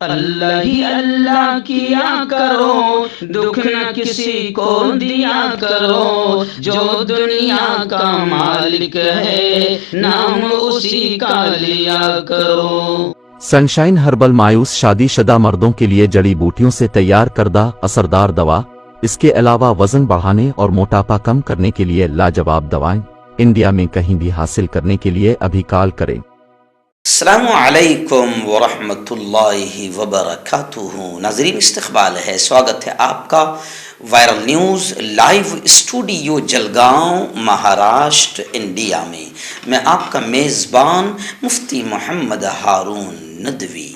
اللہ ہی اللہ کیا کرو، دکھ نہ کسی کو دیا کرو، جو دنیا کا مالک ہے نام اسی کا لیا کرو۔ سنشائن ہربل مایوس شادی شدہ مردوں کے لیے جڑی بوٹیوں سے تیار کردہ اثردار دوا، اس کے علاوہ وزن بڑھانے اور موٹاپا کم کرنے کے لیے لاجواب دوائیں انڈیا میں کہیں بھی حاصل کرنے کے لیے ابھی کال کریں۔ السلام علیکم ورحمۃ اللہ وبرکاتہ۔ ناظرین، استقبال ہے، سواگت ہے آپ کا viral news live studio Jalgaon, Maharashtra, India میں۔ میں آپ کا میزبان مفتی محمد ہارون ندوی۔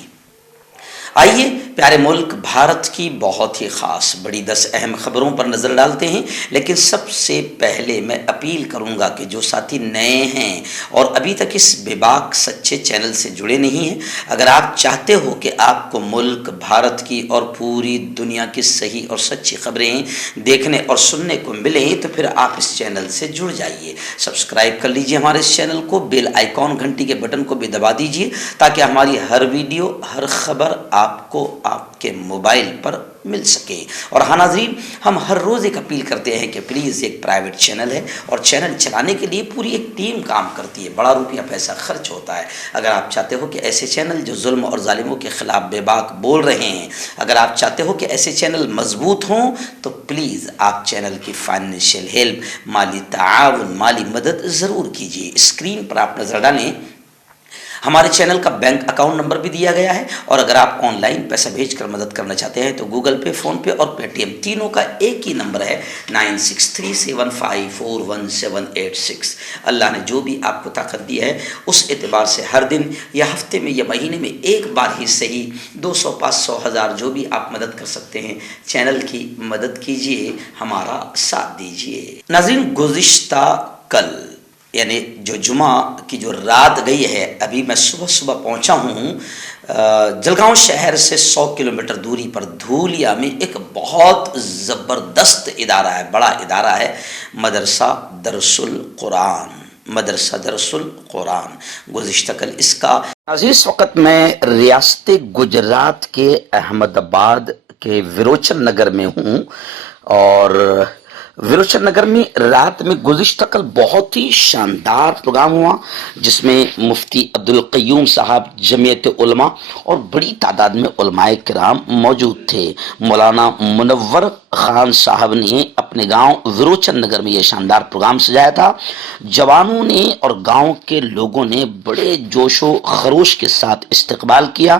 آئیے پیارے ملک بھارت کی بہت ہی خاص بڑی 10 اہم خبروں پر نظر ڈالتے ہیں، لیکن سب سے پہلے میں اپیل کروں گا کہ جو ساتھی نئے ہیں اور ابھی تک اس بے باک سچے چینل سے جڑے نہیں ہیں، اگر آپ چاہتے ہو کہ آپ کو ملک بھارت کی اور پوری دنیا کی صحیح اور سچی خبریں دیکھنے اور سننے کو ملیں، تو پھر آپ اس چینل سے جڑ جائیے، سبسکرائب کر لیجئے ہمارے اس چینل کو، بیل آئیکن گھنٹی کے بٹن کو بھی دبا دیجئے تاکہ ہماری ہر ویڈیو، ہر خبر آپ کو آپ کے موبائل پر مل سکے۔ اور ہاں ناظرین، ہم ہر روز ایک اپیل کرتے ہیں کہ پلیز، ایک پرائیویٹ چینل ہے اور چینل چلانے کے لیے پوری ایک ٹیم کام کرتی ہے، بڑا روپیہ پیسہ خرچ ہوتا ہے۔ اگر آپ چاہتے ہو کہ ایسے چینل جو ظلم اور ظالموں کے خلاف بے باک بول رہے ہیں، اگر آپ چاہتے ہو کہ ایسے چینل مضبوط ہوں، تو پلیز آپ چینل کی فائنینشیل ہیلپ، مالی تعاون، مالی مدد ضرور کیجیے۔ اسکرین پر آپ نظر ڈالیں، ہمارے چینل کا بینک اکاؤنٹ نمبر بھی دیا گیا ہے، اور اگر آپ آن لائن پیسہ بھیج کر مدد کرنا چاہتے ہیں تو گوگل پے، فون پے اور پے ٹی ایم تینوں کا ایک ہی نمبر ہے، 9637541786۔ اللہ نے جو بھی آپ کو طاقت دی ہے، اس اعتبار سے ہر دن یا ہفتے میں یا مہینے میں ایک بار ہی صحیح 200، 500، 1000 جو بھی آپ مدد کر سکتے ہیں، چینل کی مدد کیجیے، ہمارا ساتھ دیجیے۔ ناظرین، گزشتہ کل یعنی جو جمعہ کی جو رات گئی ہے، ابھی میں صبح پہنچا ہوں جلگاؤں شہر سے 100 کلومیٹر دوری پر دھولیا میں ایک بہت زبردست ادارہ ہے، بڑا ادارہ ہے، مدرسہ درس القرآن۔ گزشتہ کل اس کا اس وقت میں ریاست گجرات کے احمد آباد کے وروچن نگر میں ہوں، اور وروچن نگر میں رات میں گزشتہ کل بہت ہی شاندار پروگرام ہوا، جس میں مفتی عبدالقیوم صاحب، جمعیت علماء اور بڑی تعداد میں علماء کرام موجود تھے۔ مولانا منور خان صاحب نے اپنے گاؤں وروچن نگر میں یہ شاندار پروگرام سجایا تھا۔ جوانوں نے اور گاؤں کے لوگوں نے بڑے جوش و خروش کے ساتھ استقبال کیا۔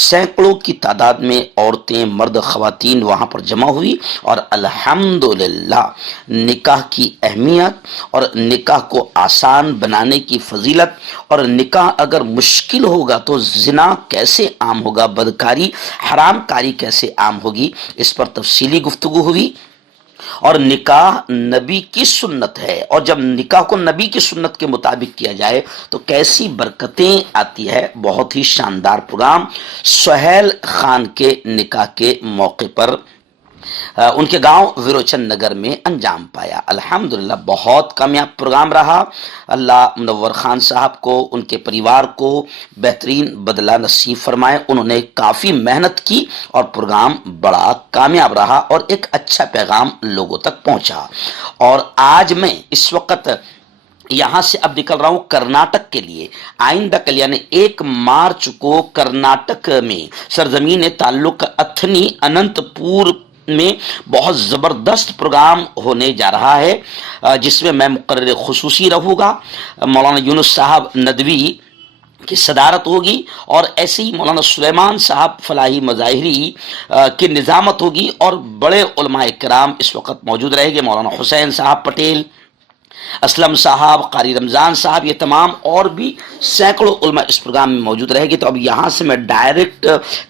سینکڑوں کی تعداد میں عورتیں، مرد، خواتین وہاں پر جمع ہوئی، اور الحمدللہ نکاح کی اہمیت اور نکاح کو آسان بنانے کی فضیلت، اور نکاح اگر مشکل ہوگا تو زنا کیسے عام ہوگا، بدکاری، حرام کاری کیسے عام ہوگی، اس پر تفصیلی گفتگو ہوئی۔ اور نکاح نبی کی سنت ہے، اور جب نکاح کو نبی کی سنت کے مطابق کیا جائے تو کیسی برکتیں آتی ہے۔ بہت ہی شاندار پروگرام سہیل خان کے نکاح کے موقع پر ان کے گاؤں وروچن نگر میں انجام پایا۔ الحمدللہ بہت کامیاب پروگرام رہا۔ اللہ منور خان صاحب کو، ان کے پریوار کو بہترین بدلہ نصیب فرمائے۔ انہوں نے کافی محنت کی اور پروگرام بڑا کامیاب رہا اور ایک اچھا پیغام لوگوں تک پہنچا۔ اور آج میں اس وقت یہاں سے اب نکل رہا ہوں کرناٹک کے لیے۔ آئندہ کل یعنی 1 مارچ کو کرناٹک میں سرزمین تعلق اتھنی اننت پور میں بہت زبردست پروگرام ہونے جا رہا ہے، جس میں میں مقرر خصوصی رہوں گا۔ مولانا یونس صاحب ندوی کی صدارت ہوگی، اور ایسے ہی مولانا سلیمان صاحب فلاحی مظاہری کی نظامت ہوگی، اور بڑے علماء کرام اس وقت موجود رہیں گے۔ مولانا حسین صاحب پٹیل، اسلم صاحب، قاری رمضان صاحب، یہ تمام اور بھی سینکڑوں علماء اس پروگرام میں موجود رہے گی۔ تو اب یہاں سے میں ڈائریکٹ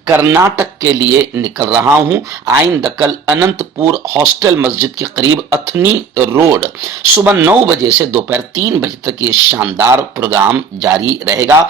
کرناٹک کے لیے نکل رہا ہوں۔ آئندہ کل اننت پور ہاسٹل مسجد کے قریب اتھنی روڈ صبح 9 بجے سے دوپہر 3 بجے تک یہ شاندار پروگرام جاری رہے گا۔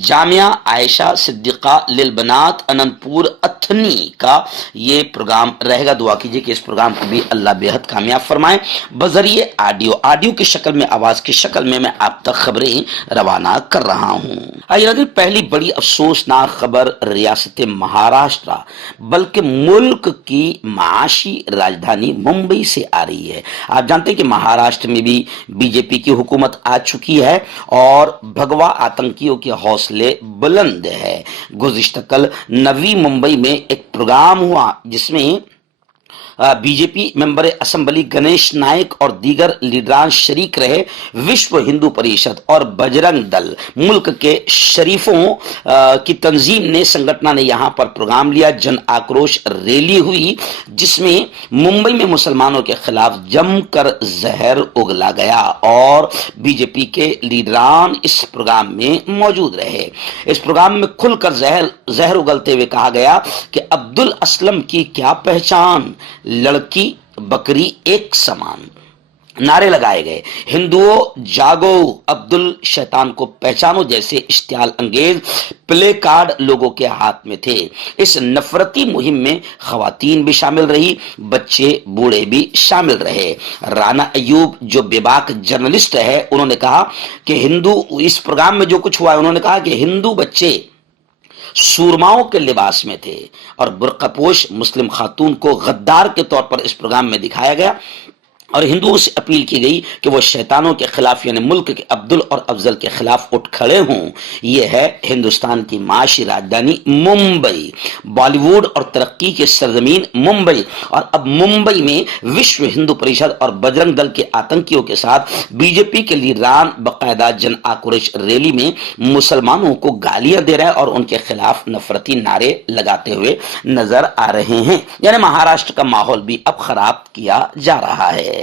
جامعہ عائشہ صدیقہ للبنات اننت پور اتھنی کا یہ پروگرام رہے گا۔ دعا کیجیے کہ اس پروگرام کو بھی اللہ بے حد کامیاب فرمائے۔ بذریعہ آڈیو کی شکل میں، آواز کی شکل میں آپ تک خبریں روانہ کر رہا ہوں۔ آئیے ناظرین، پہلی بڑی افسوسناک خبر ریاست مہاراشٹر بلکہ ملک کی معاشی راجدھانی ممبئی سے آ رہی ہے۔ آپ جانتے ہیں کہ مہاراشٹر میں بھی بی جے پی کی حکومت آ چکی ہے اور بھگوا آتنکیوں کے حوصلے بلند ہے۔ گزشتہ کل نوی ممبئی میں ایک پروگرام ہوا جس میں بی جے پی ممبر اسمبلی گنیش نائک اور دیگر لیڈران شریک رہے۔ وشو ہندو پریشد اور بجرنگ دل ملک کے شریفوں کی تنظیم نے سنگٹنا نے یہاں پر پروگرام لیا، جن آکروش ریلی ہوئی جس میں ممبئی میں مسلمانوں کے خلاف جم کر زہر اگلا گیا اور بی جے پی کے لیڈران اس پروگرام میں موجود رہے۔ اس پروگرام میں کھل کر زہر اگلتے ہوئے کہا گیا کہ عبد الاسلم کی کیا پہچان، لڑکی بکری ایک سمان۔ نعرے لگائے گئے، ہندوؤں جاگو، عبد الشیطان کو پہچانو جیسے اشتعال انگیز پلے کارڈ لوگوں کے ہاتھ میں تھے۔ اس نفرتی مہم میں خواتین بھی شامل رہی، بچے بوڑھے بھی شامل رہے۔ رانا ایوب جو بے باک جرنلسٹ ہے، انہوں نے کہا کہ اس پروگرام میں جو کچھ ہوا ہے، انہوں نے کہا کہ ہندو بچے سورماؤں کے لباس میں تھے اور برقع پوش مسلم خاتون کو غدار کے طور پر اس پروگرام میں دکھایا گیا اور ہندوؤں سے اپیل کی گئی کہ وہ شیطانوں کے خلاف یعنی ملک کے عبدل اور افضل کے خلاف اٹھ کھڑے ہوں۔ یہ ہے ہندوستان کی معاشی راجدھانی ممبئی، بالی ووڈ اور ترقی کی سرزمین ممبئی، اور اب ممبئی میں وشو ہندو پریشد اور بجرنگ دل کے آتنکیوں کے ساتھ بی جے پی کے لیڈران باقاعدہ جن آکروش ریلی میں مسلمانوں کو گالیاں دے رہے ہیں اور ان کے خلاف نفرتی نعرے لگاتے ہوئے نظر آ رہے ہیں۔ یعنی مہاراشٹر کا ماحول بھی اب خراب کیا جا رہا ہے۔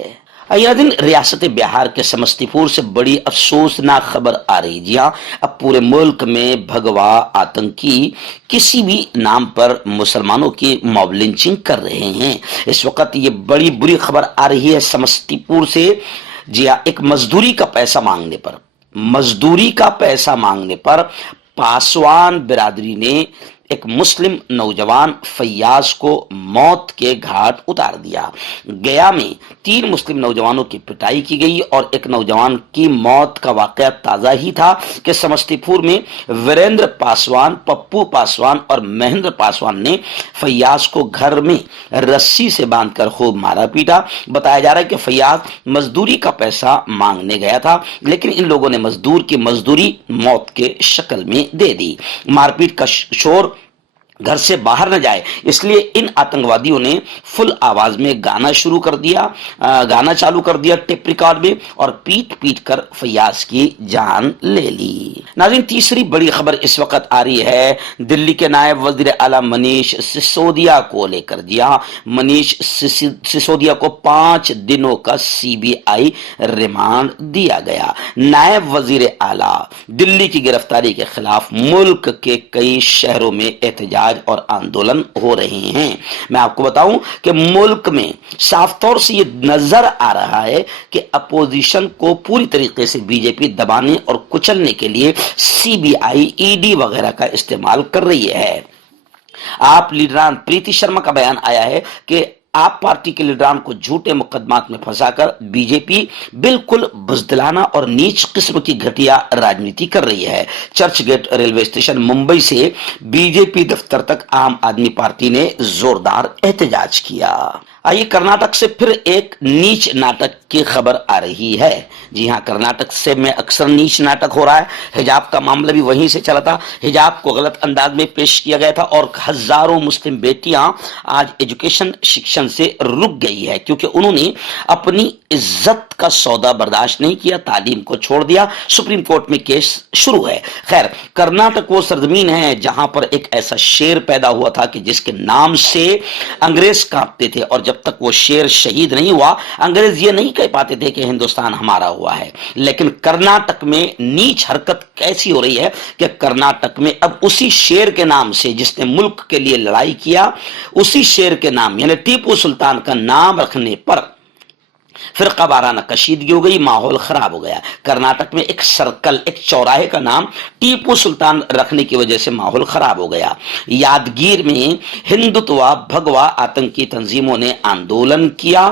یہ دن ریاست بہار کے سمستی پور سے بڑی افسوسناک خبر آ رہی۔ جی ہاں، اب پورے ملک میں بھگوا آتنکی کسی بھی نام پر مسلمانوں کی موب لنچنگ کر رہے ہیں۔ اس وقت یہ بڑی بری خبر آ رہی ہے سمستی پور سے۔ جی ہاں، ایک مزدوری کا پیسہ مانگنے پر پاسوان برادری نے ایک مسلم نوجوان فیاض کو موت کے گھاٹ اتار دیا۔ گیا میں 3 مسلم نوجوانوں کی پٹائی کی گئی اور ایک نوجوان کی موت کا واقعہ تازہ ہی تھا کہ سمستی پور میں وریندر پاسوان، پپو پاسوان اور مہندر پاسوان نے فیاض کو گھر میں رسی سے باندھ کر خوب مارا پیٹا۔ بتایا جا رہا ہے کہ فیاض مزدوری کا پیسہ مانگنے گیا تھا لیکن ان لوگوں نے مزدور کی مزدوری موت کے شکل میں دے دی۔ مار پیٹ کا شور گھر سے باہر نہ جائے اس لیے ان آتنکوادیوں نے فل آواز میں گانا چالو کر دیا ٹیپ ریکارڈ میں اور پیٹ کر فیاض کی جان لے لی۔ ناظرین، تیسری بڑی خبر اس وقت آ رہی ہے دلی کے نائب وزیر اعلیٰ منیش سسودیا کو لے کر۔ جی ہاں، منیش سسودیا کو 5 دنوں کا CBI ریمانڈ دیا گیا۔ نائب وزیر اعلیٰ دلی کی گرفتاری کے خلاف ملک کے کئی شہروں میں احتجاج اور آندولن ہو رہے ہیں۔ میں آپ کو بتاؤں کہ ملک میں صاف طور سے یہ نظر آ رہا ہے کہ اپوزیشن کو پوری طریقے سے بی جے پی دبانے اور کچلنے کے لیے CBI ED وغیرہ کا استعمال کر رہی ہے۔ آپ لیڈران پریتی شرما کا بیان آیا ہے کہ آپ پارٹی کے لیڈران کو جھوٹے مقدمات میں پھنسا کر بی جے پی بالکل بزدلانہ اور نیچ قسم کی گھٹیا راجنیتی کر رہی ہے۔ Church gate railway station Mumbai سے بی جے پی دفتر تک عام آدمی پارٹی نے زوردار احتجاج کیا۔ آئیے کرناٹک سے پھر ایک نیچ ناٹک کی خبر آ رہی ہے۔ جی ہاں، کرناٹک سے میں اکثر نیچ ناٹک ہو رہا ہے۔ حجاب کا معاملہ بھی وہیں سے چلا تھا۔ حجاب کو غلط انداز میں پیش کیا گیا تھا اور ہزاروں مسلم بیٹیاں آج ایجوکیشن شکشن سے رک گئی ہے کیونکہ انہوں نے اپنی عزت کا سودا برداشت نہیں کیا، تعلیم کو چھوڑ دیا۔ سپریم کورٹ میں کیس شروع ہے۔ خیر، کرناٹک وہ سرزمین ہے جہاں پر ایک ایسا شیر پیدا ہوا تھا کہ جس کے نام سے انگریز کانپتے تھے اور جب تک وہ شیر شہید نہیں ہوا انگریز یہ نہیں کہہ پاتے تھے کہ ہندوستان ہمارا ہوا ہے۔ لیکن کرناٹک میں نیچ حرکت کیسی ہو رہی ہے کہ کرناٹک میں اب اسی شیر کے نام سے جس نے ملک کے لیے لڑائی کیا، اسی شیر کے نام یعنی ٹیپو سلطان کا نام رکھنے پر فرقہ وارانہ کشیدگی ہو گئی، ماحول خراب ہو گیا۔ کرناٹک میں ایک سرکل، ایک چوراہے کا نام ٹیپو سلطان رکھنے کی وجہ سے ماحول خراب ہو گیا۔ یادگیر میں ہندوتوا بھگوا آتنکی تنظیموں نے آندولن کیا،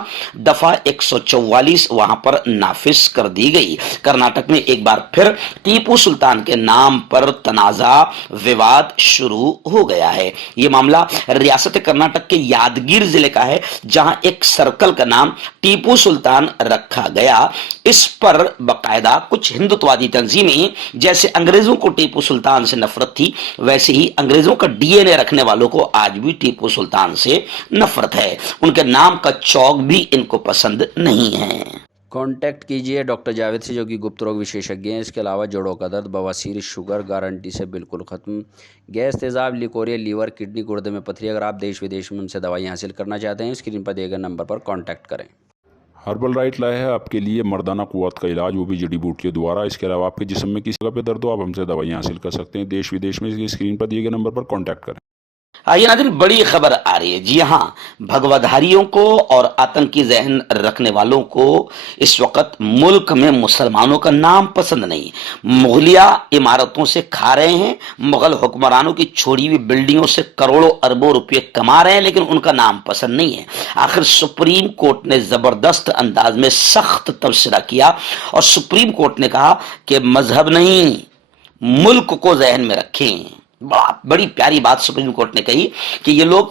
دفعہ 144 وہاں پر نافذ کر دی گئی۔ کرناٹک میں ایک بار پھر ٹیپو سلطان کے نام پر تنازع وواد شروع ہو گیا ہے۔ یہ معاملہ ریاست کرناٹک کے یادگیر ضلع کا ہے، جہاں ایک سرکل کا نام ٹیپو سلطان رکھا گیا۔ اس پر باقاعدہ کچھ ہندوتوادی تنظیمیں، جیسے انگریزوں کو ٹیپو سلطان سے نفرت تھی، ویسے ہی انگریزوں کا ڈی این اے رکھنے والوں کو آج بھی ٹیپو سلطان سے نفرت ہے۔ ان کے نام کا چوک بھی ان کو پسند نہیں ہے۔ کانٹیکٹ کیجیے ڈاکٹر جاوید سے، جو کہ گپت روگ وشیشجঞ ہیں۔ اس کے علاوہ جوڑوں کا درد، بواسیر، شوگر گارنٹی سے بالکل ختم، گیس، تیزاب، لیکوریا، لیور، کڈنی، گردے میں پتھری۔ اگر آپ دیش ودیش میں ان سے دوائیں حاصل کرنا چاہتے ہیں، اسکرین پر دیے گئے نمبر پر کانٹیکٹ کریں۔ ہربل رائٹ لائے ہے آپ کے لیے مردانہ قوت کا علاج، وہ بھی جڑی بوٹیوں دوارا۔ اس کے علاوہ آپ کے جسم میں کسی جگہ پہ درد ہو، آپ ہم سے دوائیں حاصل کر سکتے ہیں دیش ودیش میں۔ اسکرین پر دیے گئے نمبر پر کانٹیکٹ کریں۔ آئیے ناظرین، بڑی خبر آ رہی ہے۔ جی ہاں، بھگوادھاریوں کو اور آتنکی ذہن رکھنے والوں کو اس وقت ملک میں مسلمانوں کا نام پسند نہیں۔ مغلیہ عمارتوں سے کھا رہے ہیں، مغل حکمرانوں کی چھوڑی ہوئی بلڈنگوں سے کروڑوں اربوں روپے کما رہے ہیں، لیکن ان کا نام پسند نہیں ہے۔ آخر سپریم کورٹ نے زبردست انداز میں سخت تبصرہ کیا، اور سپریم کورٹ نے کہا کہ مذہب نہیں، ملک کو ذہن میں رکھیں۔ بڑی پیاری بات سپریم کورٹ نے کہی کہ یہ لوگ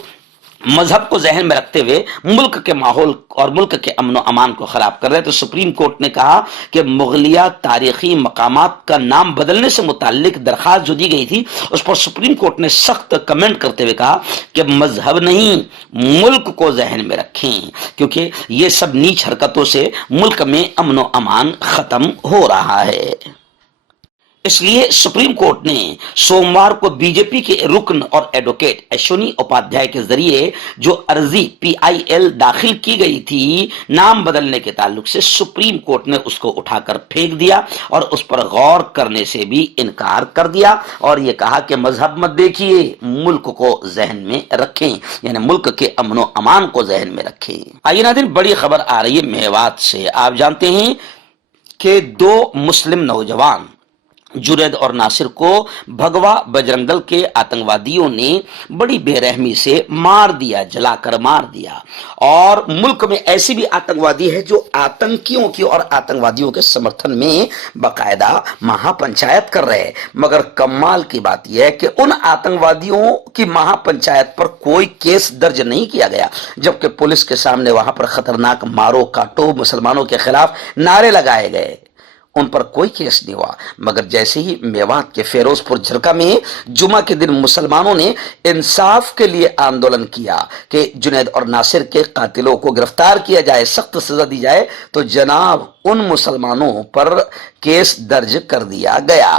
مذہب کو ذہن میں رکھتے ہوئے ملک کے ماحول اور ملک کے امن و امان کو خراب کر رہے ہیں۔ تو سپریم کورٹ نے کہا کہ مغلیہ تاریخی مقامات کا نام بدلنے سے متعلق درخواست جو دی گئی تھی، اس پر سپریم کورٹ نے سخت کمنٹ کرتے ہوئے کہا کہ مذہب نہیں، ملک کو ذہن میں رکھیں، کیونکہ یہ سب نیچ حرکتوں سے ملک میں امن و امان ختم ہو رہا ہے۔ اس لیے سپریم کورٹ نے سوموار کو بی جے پی کے رکن اور ایڈوکیٹ اشونی اپادھیائے کے ذریعے جو عرضی پی آئی ایل داخل کی گئی تھی نام بدلنے کے تعلق سے، سپریم کورٹ نے اس کو اٹھا کر پھینک دیا اور اس پر غور کرنے سے بھی انکار کر دیا، اور یہ کہا کہ مذہب مت دیکھیے، ملک کو ذہن میں رکھیں، یعنی ملک کے امن و امان کو ذہن میں رکھیں۔ آئیے ناظرین، بڑی خبر آ رہی ہے میوات سے۔ آپ جانتے ہیں کہ دو مسلم نوجوان جنید اور ناصر کو بھگوا بجرنگل کے آتنکوادیوں نے بڑی بے رحمی سے مار دیا، جلا کر مار دیا۔ اور ملک میں ایسی بھی آتنکوادی ہے جو آتنکیوں کی اور آتنکوادیوں کے سمرتھن میں باقاعدہ مہا پنچایت کر رہے ہیں، مگر کمال کی بات یہ ہے کہ ان آتنکوادیوں کی مہا پنچایت پر کوئی کیس درج نہیں کیا گیا، جبکہ پولیس کے سامنے وہاں پر خطرناک مارو کاٹو مسلمانوں کے خلاف نعرے لگائے گئے، ان پر کوئی کیس نہیں ہوا۔ مگر جیسے ہی میوات کے فیروز پور جھرکا میں جمعہ کے دن مسلمانوں نے انصاف کے لیے آندولن کیا کہ جنید اور ناصر کے قاتلوں کو گرفتار کیا جائے، سخت سزا دی جائے، تو جناب ان مسلمانوں پر کیس درج کر دیا گیا۔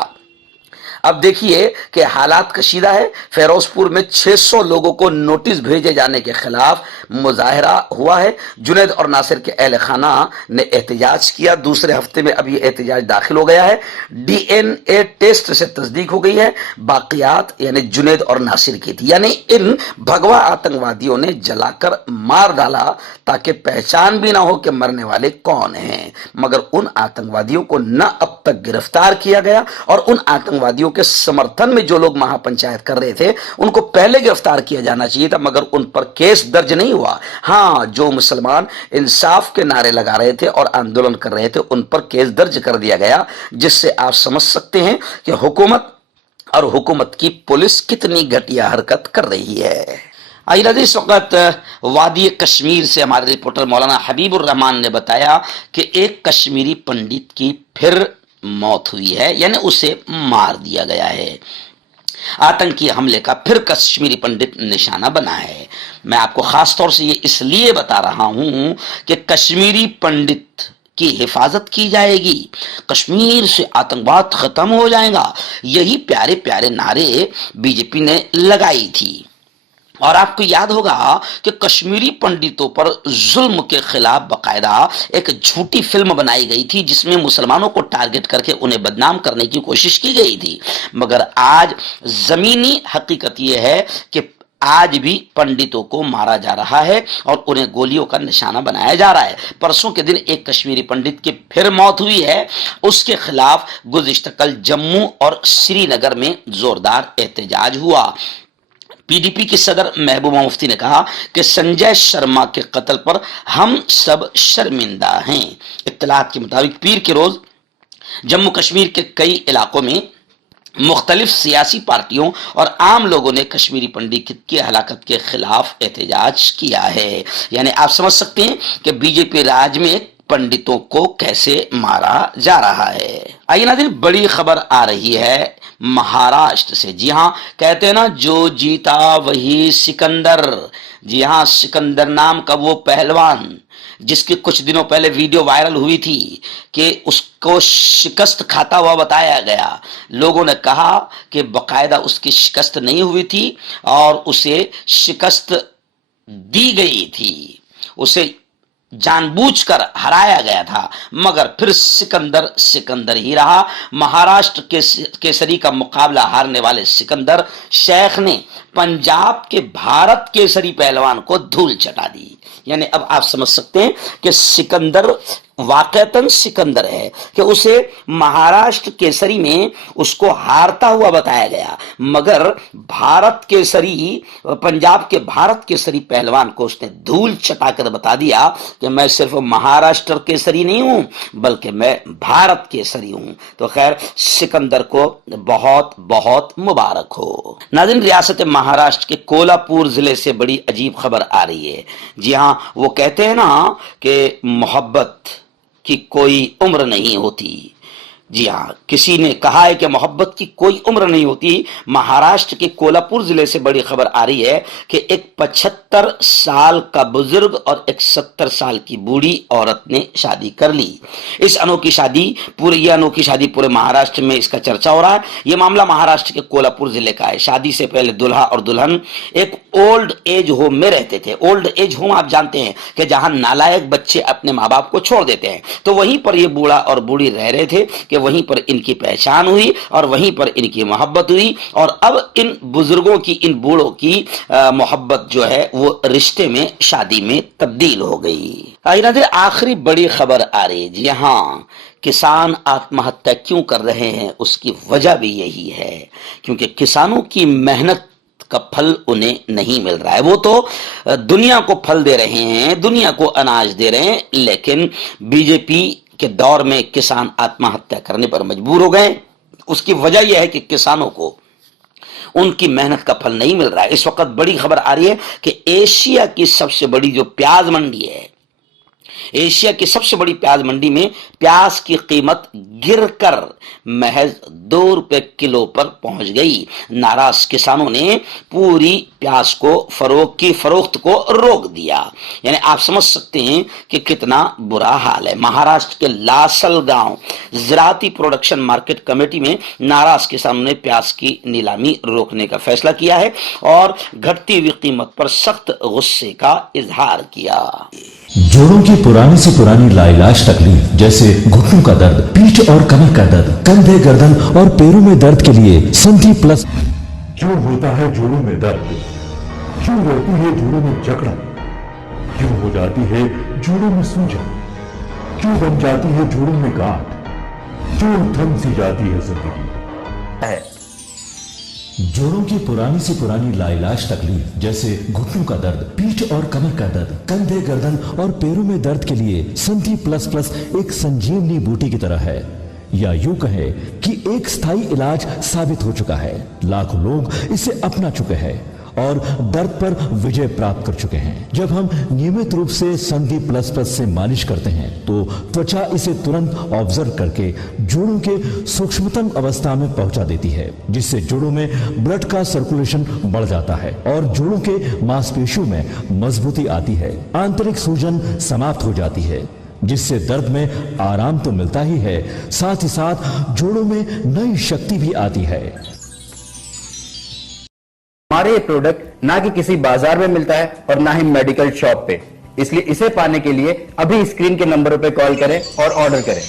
اب دیکھیے کہ حالات کشیدہ ہے۔ فیروز پور میں 600 لوگوں کو نوٹس بھیجے جانے کے خلاف مظاہرہ ہوا ہے۔ جنید اور ناصر کے اہل خانہ نے احتجاج کیا، دوسرے ہفتے میں اب یہ احتجاج داخل ہو گیا ہے۔ ڈی این اے ٹیسٹ سے تصدیق ہو گئی ہے، باقیات یعنی جنید اور ناصر کی تھی، یعنی ان بھگوا آتنکوادیوں نے جلا کر مار ڈالا تاکہ پہچان بھی نہ ہو کہ مرنے والے کون ہیں۔ مگر ان آتنکوادیوں کو نہ اب تک گرفتار کیا گیا، اور ان آتنکوادیوں کے سمرتھن میں جو لوگ مہا پنچایت کر رہے تھے ان کو پہلے گرفتار کیا جانا چاہیے تھا، مگر ان پر کیس درج نہیں ہوا۔ ہاں، جو مسلمان انصاف کے نعرے لگا رہے تھے اور آندولن کر رہے تھے ان پر کیس درج کر دیا گیا، جس سے آپ سمجھ سکتے ہیں کہ حکومت اور حکومت کی پولیس کتنی گھٹیا حرکت کر رہی ہے۔ آئیے اس وقت وادی کشمیر سے ہمارے رپورٹر مولانا حبیب الرحمان نے بتایا کہ ایک کشمیری پنڈت کی پھر موت ہوئی ہے، یعنی اسے مار دیا گیا ہے۔ آتنکی حملے کا پھر کشمیری پنڈت نشانہ بنا ہے۔ میں آپ کو خاص طور سے یہ اس لیے بتا رہا ہوں کہ کشمیری پنڈت کی حفاظت کی جائے گی، کشمیر سے آتنکواد ختم ہو جائے گا، یہی پیارے پیارے نعرے بی جے پی نے لگائی تھی۔ اور آپ کو یاد ہوگا کہ کشمیری پنڈتوں پر ظلم کے خلاف باقاعدہ ایک جھوٹی فلم بنائی گئی تھی، جس میں مسلمانوں کو ٹارگٹ کر کے انہیں بدنام کرنے کی کوشش کی گئی تھی۔ مگر آج زمینی حقیقت یہ ہے کہ آج بھی پنڈتوں کو مارا جا رہا ہے اور انہیں گولیوں کا نشانہ بنایا جا رہا ہے. پرسوں کے دن ایک کشمیری پنڈت کی پھر موت ہوئی ہے. اس کے خلاف گزشتہ کل جموں اور سری نگر میں زوردار احتجاج ہوا. پی ڈی پی کی صدر محبوبہ مفتی نے کہا کہ سنجے شرما کے قتل پر ہم سب شرمندہ ہیں. اطلاعات کے مطابق پیر کے روز جموں کشمیر کے کئی علاقوں میں مختلف سیاسی پارٹیوں اور عام لوگوں نے کشمیری پنڈت کی ہلاکت کے خلاف احتجاج کیا ہے. یعنی آپ سمجھ سکتے ہیں کہ بی جے پی راج میں پنڈتوں کو کیسے مارا جا رہا ہے. آئیے ناظرین، بڑی خبر آ رہی ہے مہاراشٹر سے. جی ہاں، کہتے ہیں نا جو جیتا وہی سکندر. جی ہاں، سکندر نام کا وہ پہلوان جس کی کچھ دنوں پہلے ویڈیو وائرل ہوئی تھی کہ اس کو شکست کھاتا ہوا بتایا گیا. لوگوں نے کہا کہ باقاعدہ اس کی شکست نہیں ہوئی تھی اور اسے شکست دی گئی تھی، اسے جان بوجھ کر ہرایا گیا تھا، مگر پھر سکندر ہی رہا. مہاراشٹر کیسری کا مقابلہ ہارنے والے سکندر شیخ نے پنجاب کے بھارت کیسری پہلوان کو دھول چٹا دی. یعنی اب آپ سمجھ سکتے ہیں کہ سکندر واقعتاً سکندر ہے کہ اسے مہاراشٹر کیسری میں اس کو ہارتا ہوا بتایا گیا، مگر بھارت کیسری، پنجاب کے بھارت کیسری پہلوان کو اس نے دھول چٹا کر بتا دیا کہ میں صرف مہاراشٹر کیسری نہیں ہوں بلکہ میں بھارت کیسری ہوں. تو خیر، سکندر کو بہت بہت مبارک ہو. ناظرین، ریاست مہاراشٹر کے کولہاپور ضلع سے بڑی عجیب خبر آ رہی ہے. جی ہاں، وہ کہتے ہیں نا کہ محبت کی کوئی عمر نہیں ہوتی. جی ہاں، کسی نے کہا ہے کہ محبت کی کوئی عمر نہیں ہوتی. مہاراشٹر کے کولہاپور ضلع سے بڑی خبر آ رہی ہے کہ ایک 75 سال کا بزرگ اور ایک 70 سال کی بوڑھی عورت نے شادی کر لی. اس انوکھی شادی پورے مہاراشٹر میں اس کا چرچا ہو رہا ہے. یہ معاملہ مہاراشٹر کے کولہاپور ضلع کا ہے. شادی سے پہلے دلہا اور دلہن ایک اولڈ ایج ہوم میں رہتے تھے. اولڈ ایج ہوم آپ جانتے ہیں کہ جہاں نالائق بچے اپنے ماں باپ کو چھوڑ دیتے ہیں. تو وہیں پر یہ بوڑھا اور بوڑھی رہ رہے تھے کہ وہیں پر ان کی پہچان ہوئی اور وہیں پر ان کی محبت ہوئی، اور اب ان بزرگوں کی، ان بوڑھوں کی محبت جو ہے وہ رشتے میں، شادی میں تبدیل ہو گئی. آخری بڑی خبر آ رہی ہے. جی ہاں، کسان آتم ہتیا کیوں کر رہے ہیں اس کی وجہ بھی یہی ہے کیونکہ کسانوں کی محنت کا پھل انہیں نہیں مل رہا ہے. وہ تو دنیا کو پھل دے رہے ہیں، دنیا کو اناج دے رہے ہیں، لیکن بی جے پی کے دور میں کسان آتم ہتیا کرنے پر مجبور ہو گئے. اس کی وجہ یہ ہے کہ کسانوں کو ان کی محنت کا پھل نہیں مل رہا ہے. اس وقت بڑی خبر آ رہی ہے کہ ایشیا کی سب سے بڑی جو پیاز منڈی ہے، ایشیا کی سب سے بڑی پیاز منڈی میں پیاز کی قیمت گر کر محض 2 روپے کلو پر پہنچ گئی. ناراض کسانوں نے پوری پیاز کو فروخت کو روک دیا. یعنی آپ سمجھ سکتے ہیں کہ کتنا برا حال ہے. مہاراشٹر کے لاسل گاؤں زراعتی پروڈکشن مارکیٹ کمیٹی میں ناراض کسانوں نے پیاز کی نیلامی روکنے کا فیصلہ کیا ہے اور گھٹتی ہوئی قیمت پر سخت غصے کا اظہار کیا. جوڑوں کی پرانی سے پرانی لاعلاج تکلیف جیسے گھٹنوں کا درد، پیٹھ اور کمر کا درد، کندھے، گردن اور پیروں میں درد کے لیے سنٹی پلس. کیوں ہوتا ہے جوڑوں میں درد؟ کیوں رہتی ہے جوڑوں میں جکڑن؟ کیوں ہو جاتی ہے جوڑوں میں سوجن؟ کیوں بن جاتی ہے جوڑوں میں گاٹھ؟ کیوں تھم سی جاتی ہے زندگی؟ جوڑوں کی پرانی سے پرانی لاعلاج تکلیف جیسے گھٹنوں کا درد، پیٹھ اور کمر کا درد، کندھے، گردن اور پیروں میں درد کے لیے سنٹی پلس پلس ایک سنجیونی بوٹی کی طرح ہے، یا یوں کہے کہ ایک استھائی علاج ثابت ہو چکا ہے. لاکھوں لوگ اسے اپنا چکے ہیں اور درد پر وجے پراپت کر چکے ہیں. جب ہم نیمت روپ سے سنٹی پلس پلس سے مالش کرتے ہیں تو توچا اسے ترنت آبزرو کر کے جوڑوں کے سوکشمتم اوستھا میں پہنچا دیتی ہے، جس سے جوڑوں میں بلڈ کا سرکولیشن بڑھ جاتا ہے اور جوڑوں کے ماس پیشیوں میں مضبوطی آتی ہے. آنترک سوجن سماپت ہو جاتی ہے، جس سے درد میں آرام تو ملتا ہی ہے، ساتھ ہی ساتھ جوڑوں میں نئی شکتی بھی آتی ہے. ہمارے یہ پروڈکٹ نہ کہ کسی بازار میں ملتا ہے اور نہ ہی میڈیکل شاپ پہ، اس لیے اسے پانے کے لیے ابھی اسکرین کے نمبروں پہ کال کریں اور آرڈر کریں.